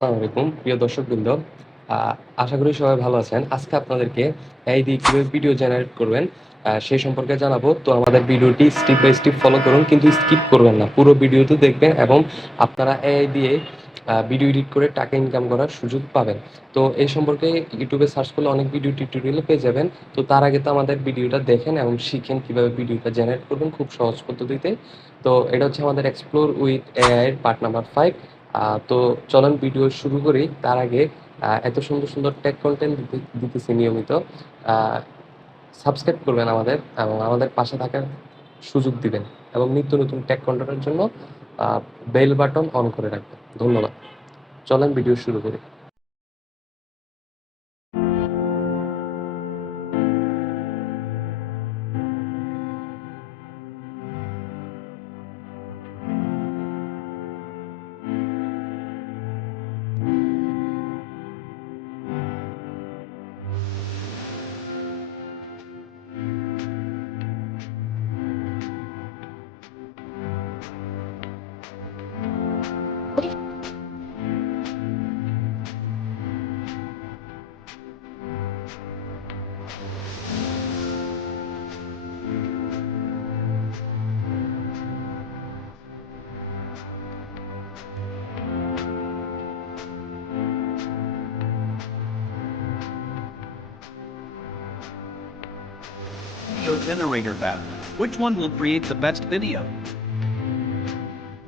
আসসালামু আলাইকুম, প্রিয় দর্শকবৃন্দ। আশা করি সবাই ভালো আছেন। আজকে আপনাদেরকে এই দিয়ে ভিডিও জেনারেট করবেন। সেই সম্পর্কে জানাব। তো আমাদের ভিডিওটি স্টেপ বাই স্টেপ ফলো করুন, কিন্তু স্কিপ করবেন না। পুরো ভিডিওতে দেখবেন এবং আপনারা এই দিয়ে ভিডিও এডিট করে টাকা ইনকাম করার সুযোগ পাবেন। তো এই সম্পর্কে ইউটিউবে সার্চ করলে অনেক ভিডিও টিউটোরিয়াল পেয়ে যাবেন। তো তার আগে তো আমাদের ভিডিওটা দেখেন এবং শিখেন কীভাবে ভিডিওটা জেনারেট করবেন খুব সহজ পদ্ধতিতে। তো এটা হচ্ছে আমাদের explore with AI part number five তো চলেন ভিডিও শুরু করি। তার আগে এত সুন্দর সুন্দর টেক কন্টেন্ট দিতেছি নিয়মিত। সাবস্ক্রাইব করবেন আমাদের এবং আমাদের পাশে থাকার সুযোগ দিবেন এবং নিত্য নতুন টেক কন্টেন্টের জন্য বেল বাটন অন করে রাখবেন। ধন্যবাদ। চলেন ভিডিও শুরু করি। Video generator app. Which one will create the best video?